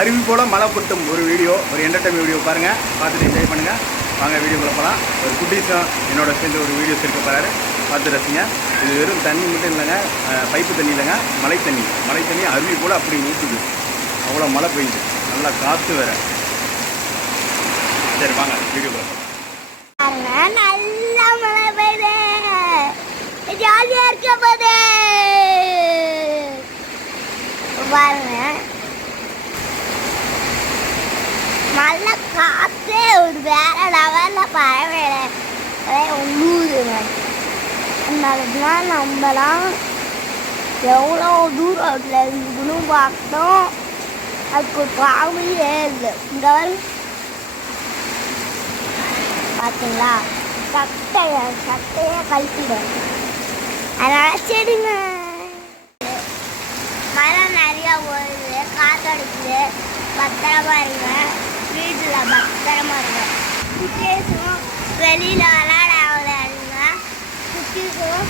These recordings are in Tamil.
அருவி போல் மழை கொட்டும் ஒரு வீடியோ, ஒரு என்டர்டைன்மெண்ட் வீடியோ பாருங்கள். பார்த்துட்டு என்ஜாய் பண்ணுங்கள். வாங்க வீடியோக்குள்ள போகலாம். ஒரு குட்டீஸும் என்னோட சேர்ந்து ஒரு வீடியோஸ் இருக்க போகிறாரு, பார்த்து ரசிங்க. இது வெறும் தண்ணி மட்டும் இல்லைங்க, பைப்பு தண்ணி இல்லைங்க, மழை தண்ணி அருவி போல் அப்படி ஊற்றுது. அவ்வளோ மழை பெய்யுது, நல்லா காற்று வேறு. சரி வாங்க வீடியோக்குள்ள போகலாம். நல்லா மழை பெய்யுது, ஜாலியாக இருக்க போதே பாருங்க. நல்ல காற்றே ஒரு வேற லெவலில் பறவையில உள்ளூதுங்க. அதனாலதான் நம்மலாம் எவ்வளோ தூரத்தில் இருக்குன்னு பார்த்தோம். அதுக்கு ஒரு பாவையே இல்லை. இங்கே பார்த்தீங்களா, சட்டையே கழிச்சிடும். அதனால் சரிங்க. மழை நிறையா வருது, காற்றடிக்குது. பத்திரமா இருங்க, வீட்டில் பத்திரமா இருங்க. குட்டீஸும் வெளியில் விளையாட விளையாடுங்க. குட்டீஸும்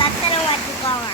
பத்திரமா வச்சுக்கோங்க.